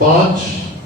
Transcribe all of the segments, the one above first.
5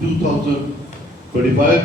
2025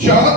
4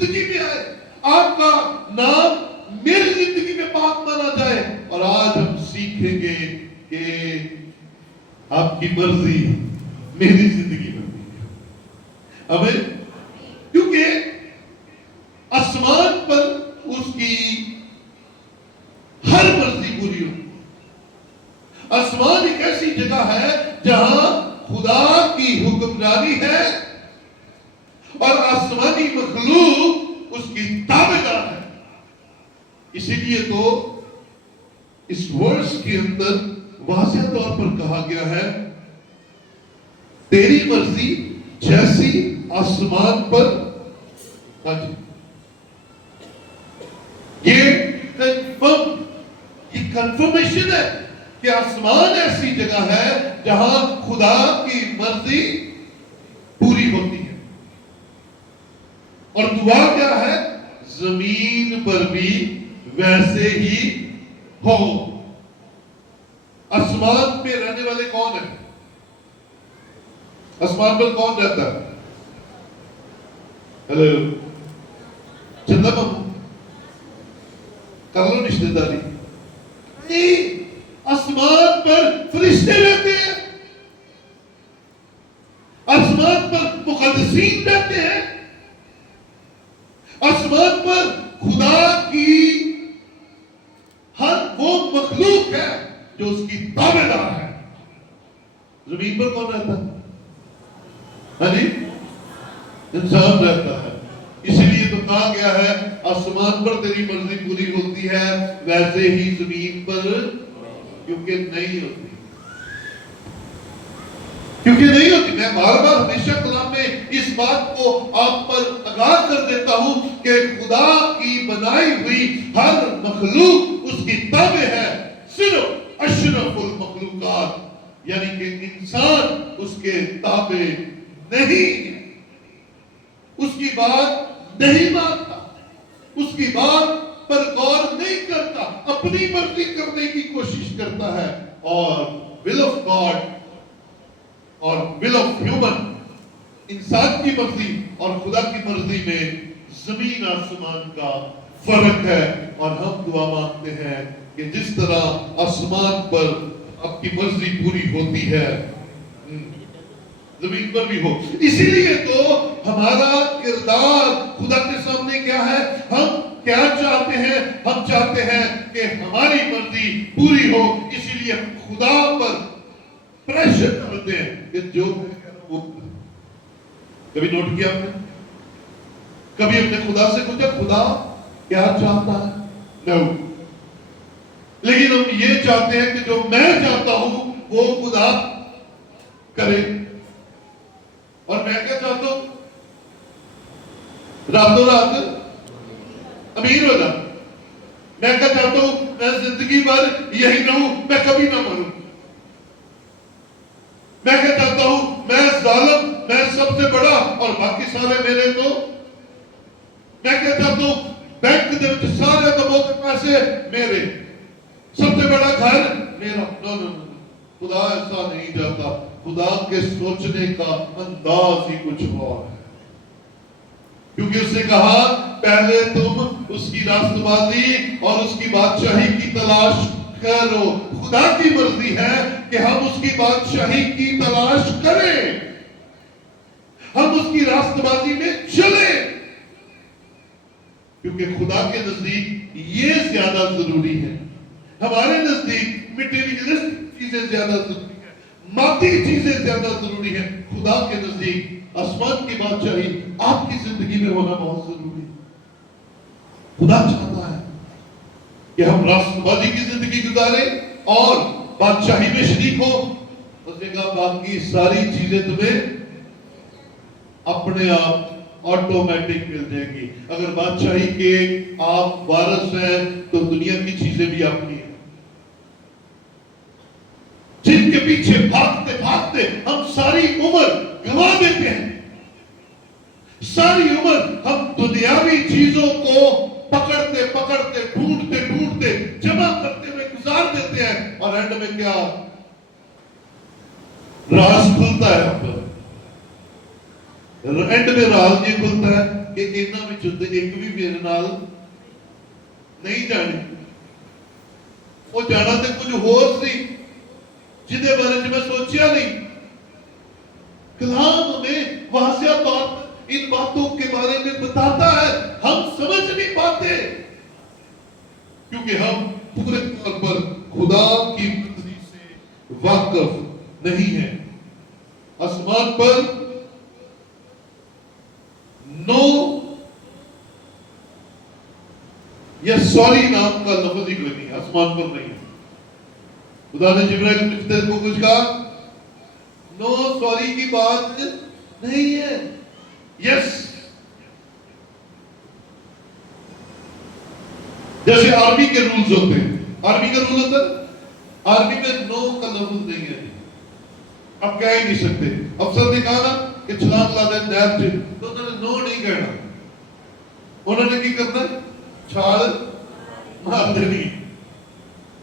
زندگی میں آئے, آپ کا نام میری زندگی میں پاک مانا جائے. اور آج ہم سیکھیں گے کہ آپ کی مرضی میری زندگی میں ہوئی. ہمیں کیونکہ آسمان پر اس کی ہر مرضی پوری ہو. آسمان ایک ایسی جگہ ہے جہاں خدا کی حکمرانی ہے اور آسمانی مخلوق اس کی تابعدار ہے. اسی لیے تو اس ورس کے اندر واضح طور پر کہا گیا ہے تیری مرضی جیسی آسمان پر. ہاں جی, یہ کنفرمیشن ہے کہ آسمان ایسی جگہ ہے جہاں خدا کی مرضی پوری ہوتی ہے. اور دعا کیا ہے, زمین پر بھی ویسے ہی ہو. آسمان پہ رہنے والے کون ہیں؟ آسمان پر کون رہتا ہے؟ ہیلو, چندہ بابو کر لو رشتہ داری. نہیں, آسمان پر فرشتے رہتے ہیں, آسمان پر مقدسین رہتے ہیں, آسمان پر خدا کی ہر وہ مخلوق ہے جو اس کی تابعدار ہے. زمین پر کون رہتا ہے؟ ہاں جی, انسان رہتا ہے. اسی لیے تو کہا گیا ہے آسمان پر تیری مرضی پوری ہوتی ہے ویسے ہی زمین پر کیونکہ نہیں ہوتی. میں بار بار ہمیشہ کلام میں اس بات کو آپ پر آگاہ کر دیتا ہوں کہ خدا کی بنائی ہوئی ہر مخلوق اس کی تابع ہے. صرف اشرف المخلوقات یعنی کہ انسان اس کے تابع نہیں ہے, اس کی بات نہیں مانتا, اس کی بات پر غور نہیں کرتا, اپنی مرضی کرنے کی کوشش کرتا ہے. اور will of God اور will of human, انسان کی مرضی اور خدا کی مرضی میں زمین آسمان کا فرق ہے. اور ہم دعا مانگتے ہیں کہ جس طرح آسمان پر آپ کی مرضی پوری ہوتی ہے زمین پر بھی ہو. اسی لیے تو ہمارا کردار خدا کے سامنے کیا ہے, ہم کیا چاہتے ہیں؟ ہم چاہتے ہیں کہ ہماری مرضی پوری ہو. اسی لیے خدا پر پریشر کرتے ہیں کہ جو میں کہہ رہا ہوں. کبھی نوٹ کیا آپ نے, کبھی اپنے خدا سے پوچھا خدا کیا چاہتا ہے؟ نہیں. لیکن ہم یہ چاہتے ہیں کہ جو میں چاہتا ہوں وہ خدا کرے. اور میں کیا چاہتا ہوں؟ راتوں رات امیر ہو جاؤں. میں کیا چاہتا ہوں؟ میں زندگی بھر یہی نہ ہوں, میں کبھی نہ مروں. میں کیا چاہتا ہوں؟ میں ظالم, میں سب سے بڑا اور باقی سارے میرے تو. میں کیا چاہتا ہوں؟ بینک دے سارے دبوں کے پیسے میرے, سب سے بڑا گھر میرا. نو نو نو, خدا ایسا نہیں چاہتا. خدا کے سوچنے کا انداز ہی کچھ اور ہے. کیونکہ اس نے کہا پہلے تم اس کی راست بازی اور اس کی بادشاہی کی تلاش کرو. خدا کی مرضی ہے کہ ہم اس کی بادشاہی کی تلاش کریں, ہم اس کی راست بازی میں چلیں. کیونکہ خدا کے نزدیک یہ زیادہ ضروری ہے. ہمارے نزدیک مٹیریلسٹ چیزیں زیادہ ضروری ہیں, مادی چیزیں زیادہ ضروری ہیں. خدا کے نزدیک آسمان کی بادشاہی آپ کی زندگی میں ہونا بہت ضروری ہے. خدا چاہتا ہے کہ ہم راست بازی کی زندگی گزاریں اور بادشاہی میں شریک ہو. اس نے کہا باقی ساری چیزیں تمہیں اپنے آپ آٹومیٹک مل جائیں گی. اگر بادشاہی کے آپ وارث ہیں تو دنیا کی چیزیں بھی آپ کی ہیں. جن کے پیچھے بھاگتے بھاگتے ہم ساری عمر گنوا دیتے ہیں, ساری عمر ہم دنیاوی چیزوں کو پکڑتے پکڑتے ڈھونڈتے ڈھونڈتے جمع کرتے ہوئے گزار دیتے ہیں. اور اینڈ میں کیا راز کھلتا ہے ہم پر اینڈ میں راز یہ کھلتا ہے کہ انہاں وچوں تے ایک بھی میرے نال نہیں جانے، وہ جانا تے کچھ ہور سی جدے بارے میں سوچیا نہیں۔ کلام ہمیں واضح بات ان باتوں کے بارے میں بتاتا ہے، ہم سمجھ نہیں پاتے کیونکہ ہم پورے طور پر خدا کی مرضی سے واقف نہیں ہیں۔ آسمان پر نو یا سوری نام کا لفظ ہی کوئی نہیں، آسمان پر نہیں ہے۔ خدا نے جبرائیل مفتے کو کچھ کہا، نو سوری کی بات نہیں ہے، یس۔ جیسے آرمی کے رولز ہوتے ہیں، آرمی کا رول ہوتا ہے، آرمی میں نو کا لفظ نہیں ہے، آپ کہہ ہی نہیں سکتے۔ افسر نے کہا نا کہ چھلانگ لا دیں نہر سے، تو انہوں نے نو نہیں کہنا، انہوں نے کی کرنا ہے، چھال مار دینی۔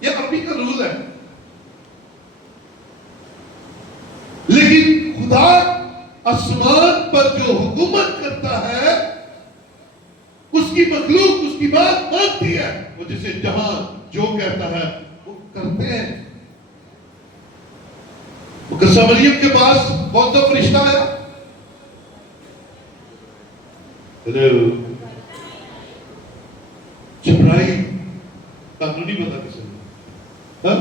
یہ آرمی کا رول ہے۔ لیکن خدا آسمان پر جو حکومت کرتا ہے، اس کی مخلوق اس کی بات مانتی ہے، وہ جسے جہاں جو کہتا ہے وہ کرتے ہیں۔ مقدسہ مریم کے پاس کون سا فرشتہ آیا؟ جبرائیل۔ قانونی پتا کسے نے؟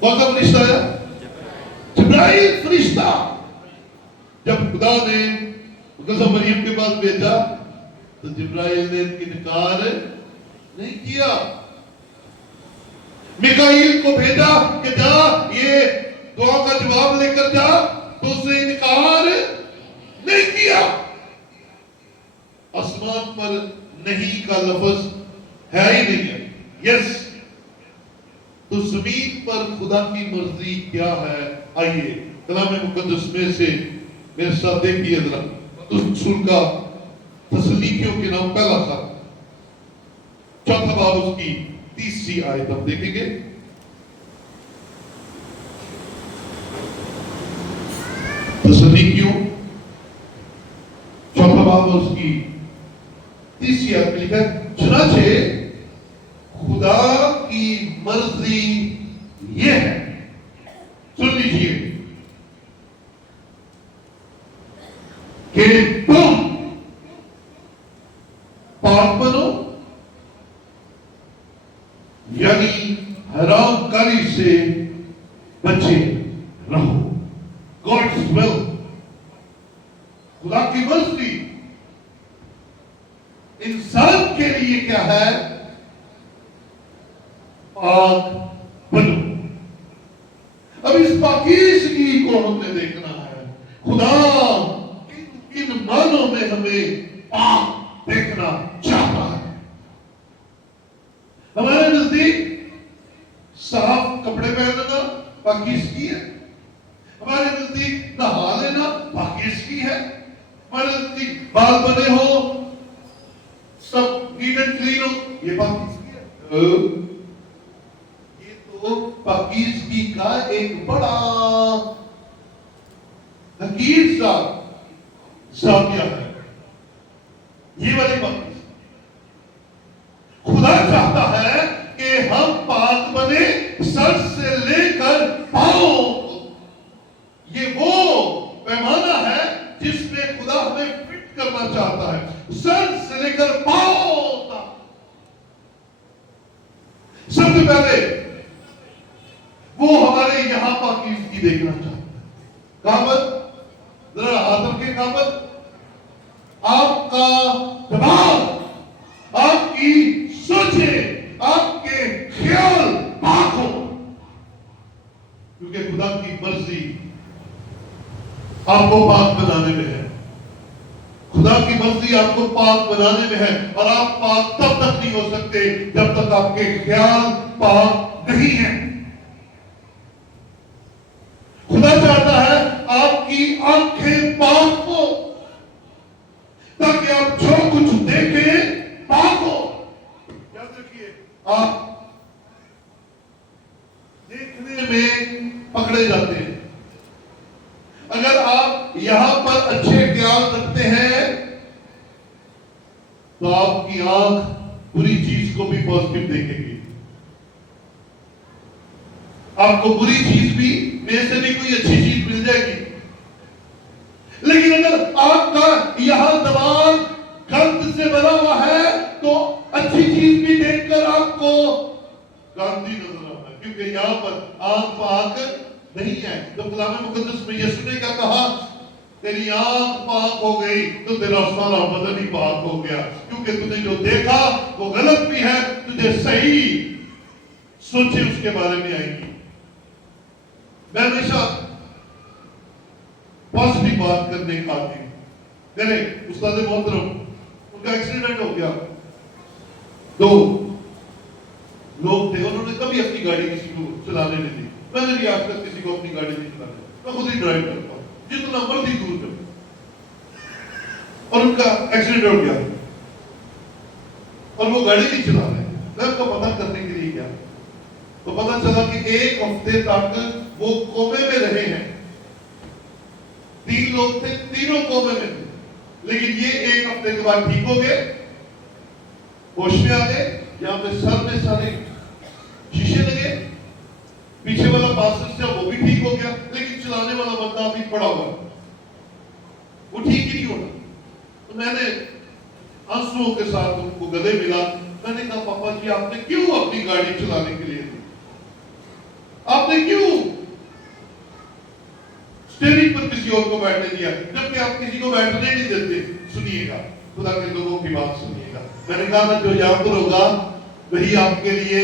کون سا فرشتہ آیا؟ جبرائیل فرشتہ۔ جب خدا نے مقدسہ مریم کے پاس بھیجا تو جبرائیل نے انکار نہیں کیا۔ میکائیل کو بھیجا کہ جا یہ دعا کا جواب لے کر جا، تو اس نے انکار نہیں کیا۔ آسمان پر نہیں کا لفظ ہے ہی نہیں ہے، یس۔ تو زمین پر خدا کی مرضی کیا ہے؟ آئیے کلام مقدس میں سے میرے ساتھ دیکھیے ذرا، رسول کا تسلیکیوں کے نام پہلا خط، چوتھا باب اس کی 30 آیت ہم دیکھیں گے۔ تسلیکیوں چوتھا باب اس کی 30 آیت میں لکھا ہے، چنانچہ خدا کی مرضی یہ ہے، سن لیجئے، کہ تم پاک بنو، یعنی حرام کاری سے بچے رہو۔ God's will، خدا کی مرضی انسان کے لیے کیا ہے؟ پاک بنو۔ اب اس پاکیزگی کو ہم نے دیکھنا ہے۔ خدا کن معنوں میں ہمیں پاک دیکھنا چاہتا ہے؟ ہمارے نزدیک صاف کپڑے پہننا پاکیزگی ہے، ہمارے نزدیک نہا لینا پاکیزگی ہے، ہمارے نزدیک بال بنے ہو، سب نیٹ اینڈ کلین ہو، یہ پاکیزگی ہے۔ یہ تو پاکیزگی کا ایک بڑا حقیر سا زاویہ ہے، یہ والی پاکیزگی۔ خدا چاہتا ہے کہ ہم پاک بنے سر سے لے کر پاؤں۔ یہ وہ پیمانہ ہے جس میں خدا ہمیں فٹ کرنا چاہتا ہے، سر سے لے کر پاؤں تک۔ سب سے پہلے وہ ہمارے یہاں پاکیزگی دیکھنا چاہتا ہے۔ کعبت، ذرا ہاتھ رکھیں، کعبت، آپ کا دماغ، آپ کی سوچیں، آپ کے خیال پاک ہو، کیونکہ خدا کی مرضی آپ کو پاک بنانے میں ہے۔ خدا کی مرضی آپ کو پاک بنانے میں ہے، اور آپ پاک تب تک نہیں ہو سکتے جب تک آپ کے خیال پاک نہیں ہیں۔ خدا چاہتا ہے آپ کی آنکھیں پاک ہو، تاکہ آپ جو کچھ دیکھیں پاک ہو۔ یاد رکھیے، آپ دیکھنے میں پکڑے جاتے ہیں۔ اگر آپ یہاں پر اچھے خیال تو آپ کی آنکھ بری چیز کو بھی پازیٹو دیکھے گی. آپ کو بری چیز بھی میں سے بھی کوئی اچھی چیز مل جائے گی. لیکن اگر آپ کا یہاں دماغ گند سے بنا ہوا ہے تو اچھی چیز بھی دیکھ کر آپ کو گاندھی نظر آتا ہے, کیونکہ یہاں پر آنکھ پاک نہیں ہے. تو کلام مقدس میں یسوع نے کیا کہا, تیری آنکھ پاک ہو گئی تو تیرا سارا بدن ہی پاک ہو گیا, کیونکہ تُو نے جو دیکھا وہ غلط بھی ہے, تجھے صحیح سوچیں اس کے بارے میں آئیں گی. میں ہمیشہ پازیٹیو بات کرنے کا آتی ہوں. میرے استاد محترم, ان کا ایکسیڈنٹ ہو گیا. دو لوگ تھے, انہوں نے کبھی اپنی گاڑی کسی کو چلانے نہیں دی. میں نے بھی آج تک کسی کو اپنی گاڑی نہیں چلانے, میں خود ہی ڈرائیو کرتا ہوں جتنا مرضی دور جاؤں. اور ان کا ایکسیڈنٹ ہو گیا اور وہ گاڑی نہیں چلا رہے. میں ان کو پتہ کرنے کے لیے گیا تو پتہ چلا کہ 1 ہفتے تک وہ کومے میں رہے ہیں. 3 لوگ تھے, تینوں کومے میں تھے, لیکن یہ 1 ہفتے کے بعد ٹھیک ہو گئے, ہوش میں آ گئے. یہاں پہ سر میں سارے شیشے لگے, پیچھے والا پاسس تھا وہ بھی ٹھیک ہو گیا, لیکن چلانے والا بندہ ابھی پڑا ہوا, وہ ٹھیک ہی نہیں ہونا. تو میں نے آنسوؤں کے ساتھ ان کو گلے ملا. میں نے کہا پاپا جی آپ نے کیوں اپنی گاڑی چلانے کے لیے دی, آپ نے کیوں اسٹیئرنگ پر کسی اور کو بیٹھنے دیا, جبکہ آپ کسی کو بیٹھنے نہیں دیتے. سنیے گا, خدا کے لوگوں کی بات سنیے گا. میں نے کہا نا جو یہاں پر ہوگا وہی آپ کے لیے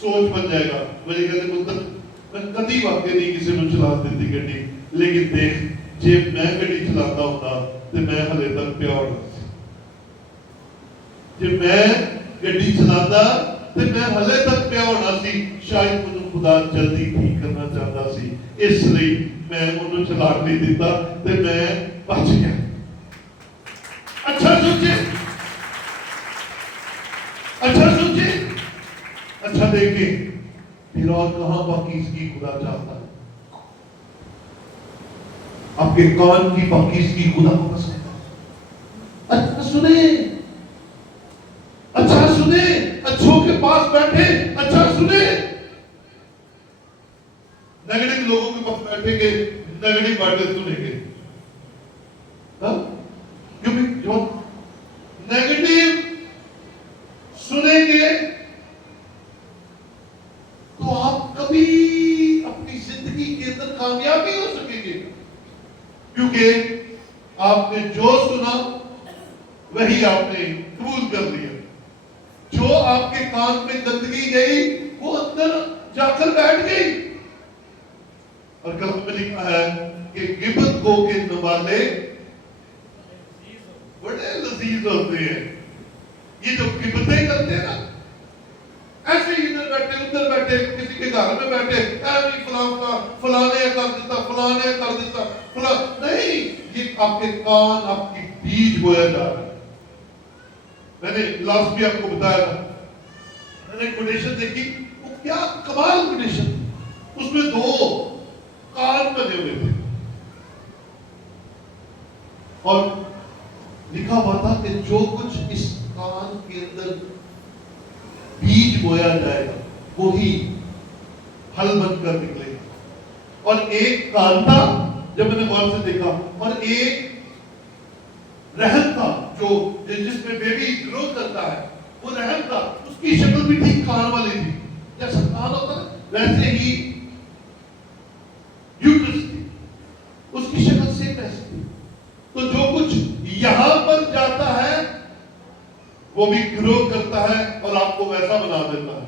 سوچ بن جائے گا. مجھے کہتے مدت میں کبھی واقعی نہیں کسی کو چلا دیتی گاڑی, لیکن دیکھ جب میں گاڑی چلاتا ہوتا تو میں ہلے تک پیا ہونا سی. جب میں گاڑی چلاتا تو میں ہلے تک پیا ہونا سی. شاید مجھے خدا جلدی ٹھیک کرنا چاہتا سی, اس لیے میں انہوں چلا نہیں دیتا تو میں بچ گیا. اچھا سوچے, اچھا سوچے, اچھا دیکھیں پھر اور کہاں پاکیزگی خدا چاہتا ہے. آپ کے کان کی پاکیزگی خدا کو پسند ہے. اچھا سنیں, اچھا سنیں, اچھوں کے پاس بیٹھے اچھا سنیں. نیگیٹو لوگوں کے پاس بیٹھیں گے, نیگیٹو باتیں سنیں گے. کیونکہ جو نیگیٹو سنیں گے تو آپ کبھی اپنی زندگی کے اندر کامیاب نہیں ہو سکیں گے, کیونکہ آپ نے جو سنا وہی آپ نے قبول کر لیا. جو آپ کے کان میں گندگی گئی وہ اندر جا کر بیٹھ گئی. اور کلام میں لکھا ہے کہ غیبت کو کے والے بڑے لذیذ ہوتے ہیں. یہ جو غیبتیں کرتے ہیں نا, ایسے ہی ادھر بیٹھے ادھر بیٹھے کسی کے گھر میں بیٹھے, فلاں نے کر دیتا, فلاں نے کر دیتا, فلاں نہیں. یہ آپ کے کان آپ کی بیج بویا جا رہا ہے. میں نے لاسٹ بھی آپ کو بتایا تھا, میں نے کوٹیشن دیکھی, وہ کیا کمال کوٹیشن. اس میں 2 کان بنے ہوئے تھے اور لکھا ہوا تھا کہ جو کچھ اس کان کے اندر بیج بویا جائے گا وہی پھل بن کر نکلے گا. اور ایک کان تھا جب میں نے غور سے دیکھا, اور ایک رحم تھا جو جس میں بیبی گرو کرتا ہے, وہ رحم تھا. اس کی شکل بھی ٹھیک کان والی تھی, جیسا کان ہوتا ہے ویسے ہی یوٹرس تھی, اس کی شکل سیم ایسی تھی. تو جو کچھ یہاں پر جاتا ہے وہ بھی گرو کرتا ہے اور آپ کو ویسا بنا دیتا ہے.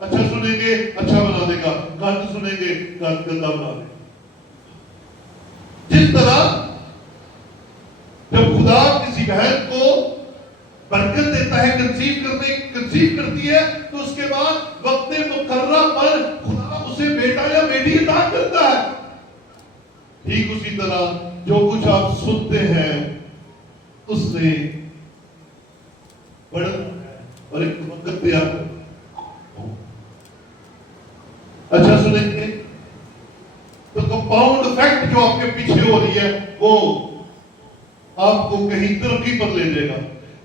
اچھا سنیں گے اچھا بنا دے گا, گند سنیں گے گند گندا بنا دے گا. جس طرح جب خدا کسی بہن کو برکت دیتا ہے, کنسیو کرتی ہے, تو اس کے بعد وقت مقررہ پر خدا اسے بیٹا یا بیٹی عطا کرتا ہے. ٹھیک اسی طرح جو کچھ آپ سنتے ہیں اس سے بڑھتا ہے اور ایک وقت پہ آپ اچھا سنیں گے تو کمپاؤنڈ افیکٹ جو آپ کے پیچھے ہو رہی ہے وہ آپ کو کہیں ترقی پر لے جائے گا.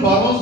12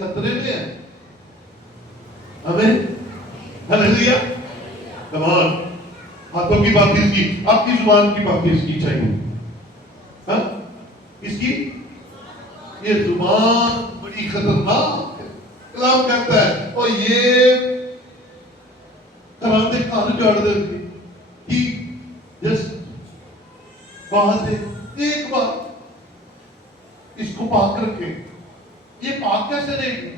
خطرے میں ہیں. ہمیں ہلیلویا کمان ہاتھوں کی پاکیزگی آپ کی زبان کی پاکیزگی چاہیے. ہاں اس کی یہ زبان بڑی خطرناک ہے. کلام کہتا ہے اور یہ کلام دے کان جاڑ دے کہ جس بات ہے ایک بات اس کو پاک رکھے. یہ پاک کیسے رہے گی؟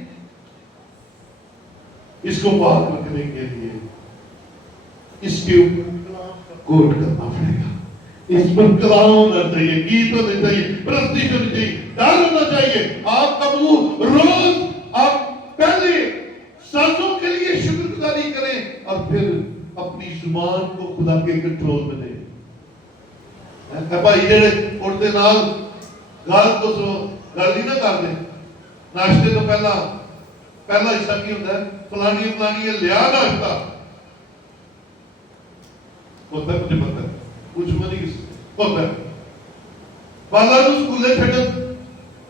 اس کو پاک رکھنے کے لیے اس کے اوپر کلام کا کوٹ کرنا پڑے گا. اس پر کلام ہونا چاہیے, گیت ہونے چاہیے, پرستش ہونی چاہیے, ڈال ہونا چاہیے. آپ کا منہ روز آپ پہلے سانسوں کے لیے شکر گزاری کریں اور پھر اپنی زبان کو خدا کے کنٹرول میں دیں. بھائی جڑے اٹھتے نال گل تو گل ہی نہ کر دیں. ناشتے تو پہلا حصہ کی ہوتا ہے فلانی فلانی لیا ناشتہ ہوتا ہے. مجھے پتا ہے کچھ میں نہیں ہوتا ہے. بالا نو سکولے چھڈن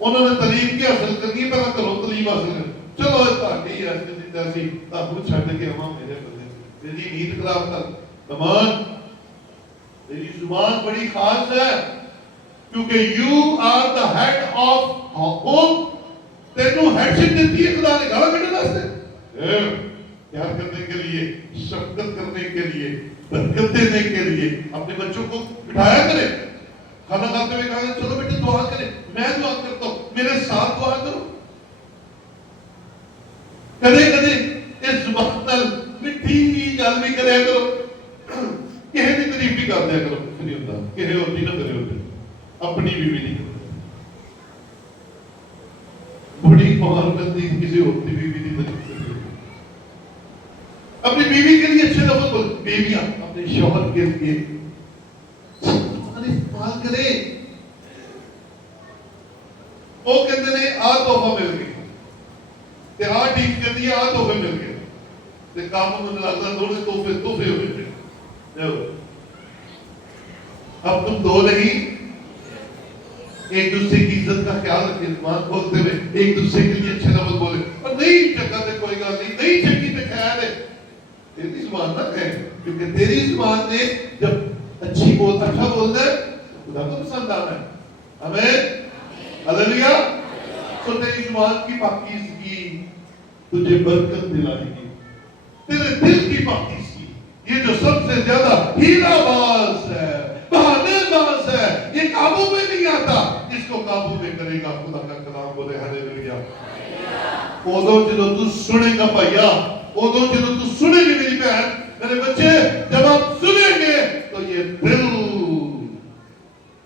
انہوں نے تعلیم کی حاصل کرنی ہے, پہلے کرو تعلیم حاصل کر. چلو تاکہ ایسے دیتا سی تاکہ چھڈ کے ہم میرے بندے میری نیند خراب کر. کمان میری زبان بڑی خاص ہے کیونکہ you are the head of home. تینوں ہیڈ شپ دیتی ہے خدا نے گالا کٹنے واسطے, پیار کرنے کے لیے, شفقت کرنے کے لیے, برکت دینے کے لیے. اپنے بچوں کو بٹھایا کرے, کھانا کھاتے ہوئے کہا چلو بیٹے دعا کرے, میں دعا کرتا ہوں, میرے ساتھ دعا کرو. کدے کدے اس زبان نال میٹھی گل بھی کریا کرو, کہے دی تعریف بھی کر دیا کرو. نہیں ہوتا کہے ہوتی نہ کرے ہوتے, اپنی بھی نہیں کرو. بڑی محبت نہیں کسی اور کی بیوی نہیں تعریف کرتے. اپنی بیوی کے لیے اچھے لفظ بول. بیویاں اپنے شوہر کے لیے استعمال کرے. وہ کہتے ہیں آ تحفہ مل گیا تے آ ٹھیک کر دیا, آ تحفے مل گئے تے کام میں لگتا تھوڑے تحفے ہوئے تھے. اب تم دو نہیں, ایک دوسرے کی عزت کا خیال رکھے, زبان کھولتے ہوئے ایک دوسرے کے لیے اچھے لفظ بولے. اور نہیں چکا تے کوئی گل نہیں, نہیں چکی تے خیر ہے, تیری زبان نہ کہے کیونکہ تیری زبان نے جب اچھی بولتا اچھا بولتا ہے خدا کو پسند آنا ہے. ہمیں ہلیلویا. تو تیری زبان کی پاکیزگی تجھے برکت دلائے گی. تیرے دل کی پاکیزگی, یہ جو سب سے زیادہ ہیرا باز ہے, بہانے باز ہے, یہ قابو میں نہیں آتا. اس کو قابو میں کرے گا خدا کا کلام. بولے ہلیلویا. اودوں جدوں تو سنے گا بھائیا, اودوں جدوں تو سنے گی میری بہن, میرے بچے, جب آپ سنیں گے تو یہ دل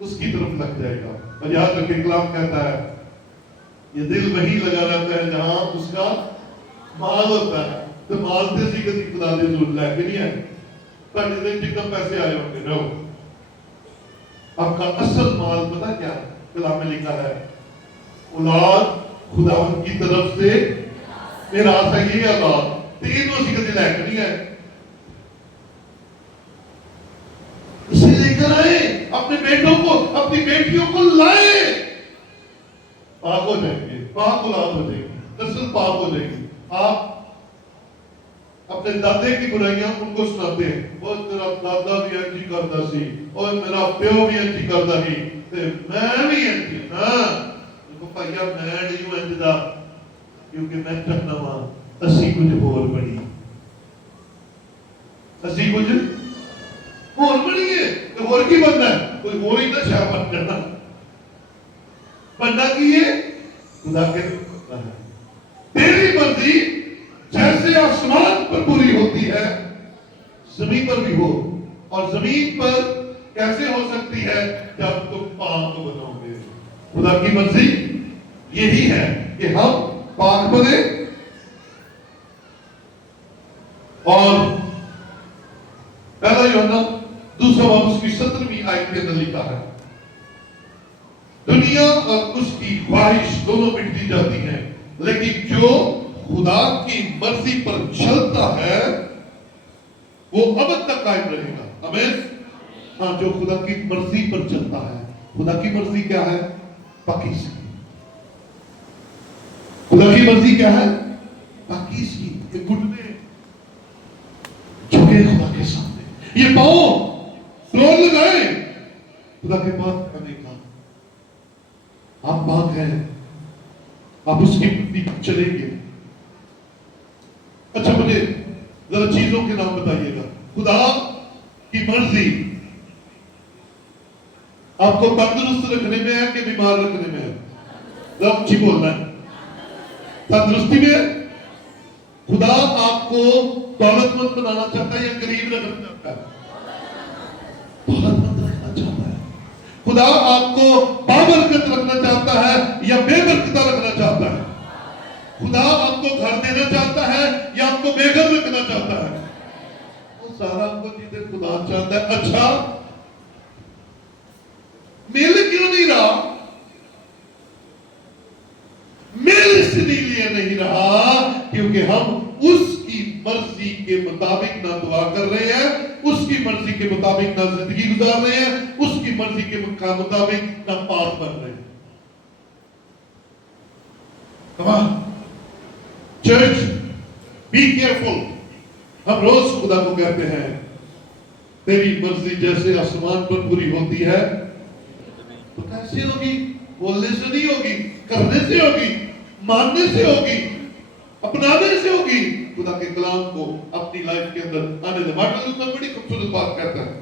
اس کی طرف لگ جائے گا. اور یاد رکھیں کلام کہتا ہے یہ دل وہی لگا رہتا ہے جہاں اس کا مال ہوتا ہے. تو مال تے سی کدی خدا دے حضور لے کے نہیں آئے. تاکہ دن جتنے پیسے آئے ہوں گے رہو. آپ کا اصل مال پتہ کیا ہے؟ کلام میں لکھا ہے اولاد خدا کی طرف سے میراث ہے. یہ اولاد تین اسی کدی لے کے نہیں آئے, اسے لے کر آئے. اپنے بیٹوں کو اپنی بیٹیوں کو لائے. پاک ہو جائیں گے, پاک اولاد ہو جائے گی, نسل پاک ہو جائے گی. آپ اپنے دادے کی برائیاں ان کو سناتے ہیں, وہ میرا دادا بھی انجی کرتا سی, اور میرا پیو بھی انجی کرتا سی, میں بھی انجی. ہاں بھائیا میں نہیں ہوں انجدا, کیونکہ میں چاہنا وا اسی کچھ ہور بڑی, اسی کچھ ہور بڑی ہے. تو ہور کی بننا ہے, کوئی ہور ہی نہ شاہ بن جانا. بننا کی ہے خدا کے بننا ہے. تیری مرضی جیسے آسمان پر پوری ہوتی ہے زمین پر بھی ہو. اور زمین پر کیسے ہو سکتی ہے جب تم پاک بنو گے. خدا کی مرضی یہی ہے کہ ہم پاک بنے. اور پہلا یوحنا دوسرا باب اس کی 17ویں آیت کے اندر لکھا ہے دنیا اور اس کی خواہش دونوں مٹتی جاتی ہیں, لیکن جو خدا کی مرضی پر چلتا ہے وہ ابد تک قائم رہے گا. آمین. ہاں, جو خدا کی مرضی پر چلتا ہے. خدا کی مرضی کیا ہے؟ پاکیزگی. خدا کی مرضی کیا ہے؟ تاکہ اس کی یہ گھٹنے جھکے خدا کے سامنے، یہ پاؤں توڑ لگائے خدا کے پاک کرنے کا۔ آپ پاک ہیں، آپ اس کی مرضی پر چلیں گے۔ اچھا مجھے ذرا چیزوں کے نام بتائیے گا۔ خدا کی مرضی آپ کو تندرست رکھنے میں ہے کہ بیمار رکھنے میں ہے؟ ذرا اچھی بولنا ہے۔ تندرستی میں ہے؟ خدا آپ کو دولت مند بنانا چاہتا ہے یا غریب رکھنا چاہتا ہے؟ دولت مند رکھنا چاہتا ہے۔ خدا آپ کو بابرکت رکھنا چاہتا ہے یا بے برکتہ رکھنا چاہتا ہے؟ خدا آپ کو گھر دینا چاہتا ہے یا آپ کو بے گھر رکھنا چاہتا ہے؟ وہ سارا آپ کو چیزیں خدا چاہتا ہے۔ اچھا مل کیوں نہیں رہا؟ مل اس لیے نہیں رہا کیونکہ ہم اس کی مرضی کے مطابق نہ دعا کر رہے ہیں، اس کی مرضی کے مطابق نہ زندگی گزار رہے ہیں، اس کی مرضی کے مطابق نہ پاس کر رہے ہیں۔ Church be careful. ہم روز خدا کو کہتے ہیں تیری مرضی جیسے آسمان پر پوری ہوتی ہے تو کیسے ہوگی؟ بولنے سے نہیں ہوگی، کرنے سے ہوگی، ماننے سے ہوگی، اپنانے سے ہوگی۔ خدا کے کلام کو اپنی لائف کے اندر آنے دے۔ مارٹن لوتھر بڑی خوبصورت بات کہتا ہے۔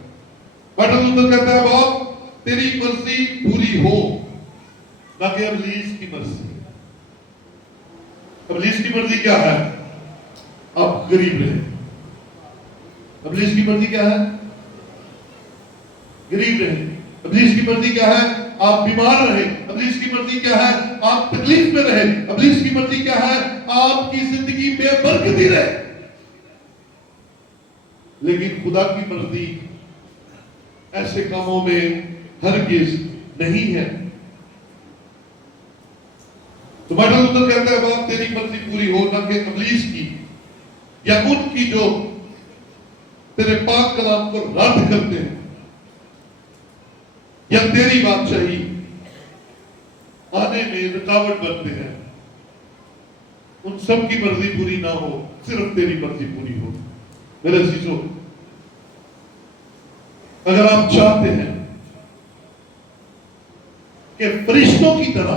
مارٹن لوتھر کہتا ہے باپ تیری مرضی پوری ہو نہ کہ ابلیس کی مرضی۔ ابلیس کی مرضی کیا ہے؟ آپ غریب رہیں۔ ابلیس کی مرضی کیا ہے؟ غریب رہیں۔ ابلیس کی مرضی کیا ہے؟ آپ بیمار رہیں۔ ابلیس کی مرضی کیا ہے؟ آپ تکلیف میں رہیں۔ ابلیس کی مرضی کیا ہے؟ آپ کی زندگی بے برکتی رہے۔ لیکن خدا کی مرضی ایسے کاموں میں ہرگز نہیں ہے۔ تو مارٹن لوتھر کہتا ہے باپ تیری مرضی پوری ہو نہ کہ ابلیس کی یا ان کی جو تیرے پاک کلام کو رد کرتے ہیں یا تیری بادشاہی آنے میں رکاوٹ بنتے ہیں، ان سب کی مرضی پوری نہ ہو، صرف تیری مرضی پوری ہو۔ میرے عزیزو، اگر آپ چاہتے ہیں کہ فرشتوں کی طرح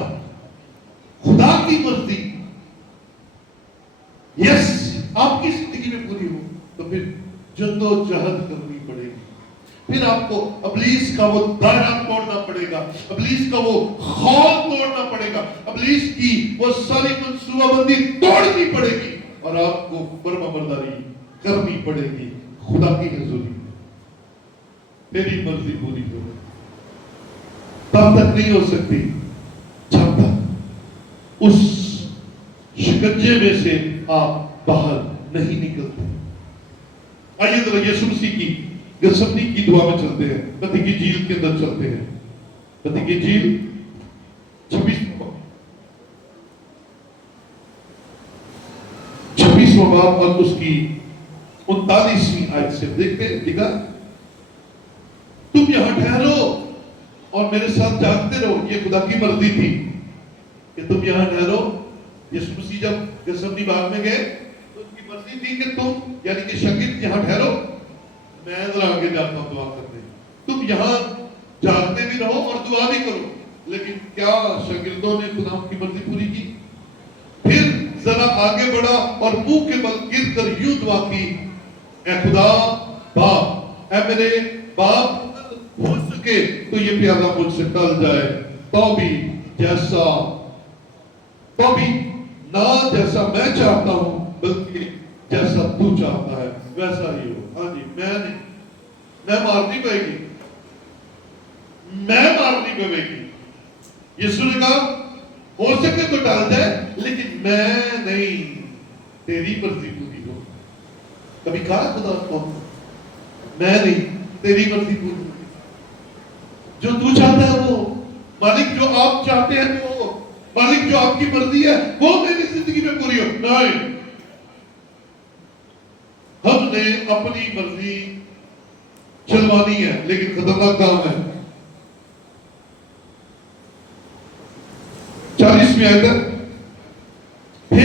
خدا کی مرضی یس آپ کی زندگی میں پوری ہو تو پھر جدوجہد کرنی پڑے گی۔ پھر آپ کو ابلیس کا وہ دائرہ توڑنا پڑے گا، ابلیس کا وہ خوف توڑنا پڑے گا، ابلیس کی وہ ساری منصوبہ بندی توڑنی پڑے گی اور آپ کو فرما برداری کرنی پڑے گی خدا کی حضوری میں۔ تیری مرضی پوری ہو تب تک نہیں ہو سکتی جب تک اس شکنجے میں سے آپ باہر نہیں نکلتے۔ آئیے ذرا یسوع مسیح کی گثمنی کی دعا میں چلتے ہیں، متی کی انجیل کے اندر چلتے ہیں۔ متی کی انجیل 26واں باب اور اس کی 39ویں آیت سے دیکھتے ہیں، لکھا تم یہاں ٹھہرو اور میرے ساتھ جاگتے رہو۔ یہ خدا کی مرضی تھی کہ تم یہاں ٹھہرو۔ یسوع مسیح جب گثمنی باغ میں گئے تو ان کی مرضی تھی کہ تم یعنی کہ شاگرد یہاں ٹھہرو، میں ذرا آگے جاتا ہوں دعا کرنے، تم یہاں جاگتے بھی رہو اور دعا بھی کرو۔ لیکن کیا شاگردوں نے خدا کی مرضی پوری کی؟ پھر ذرا آگے بڑھا اور منہ کے بل گر کر یوں دعا کی، اے خدا باپ، اے میرے باپ، ہو سکے تو یہ پیالہ مجھ سے ٹل جائے، تو بھی نہ جیسا میں چاہتا ہوں بلکہ جیسا تو چاہتا ہے ویسا ہی ہو۔ ہاں جی، میں مارنی پڑے گی، میں مارنی پڑے گی۔ یسوع نے کہا ہو سکے تو ٹل جائے لیکن میں نہیں، تیری مرضی پوری ہو۔ کبھی کہا خدا کو میں نہیں، تیری مرضی پوری ہو، جو تو چاہتا ہے وہ، مالک جو آپ چاہتے ہیں وہ، مالک جو آپ کی مرضی ہے وہ میری زندگی میں پوری ہو۔ نہیں، ہم نے اپنی مرضی چلوانی ہے لیکن خطرناک کام ہے۔ 40ویں آیت، پھر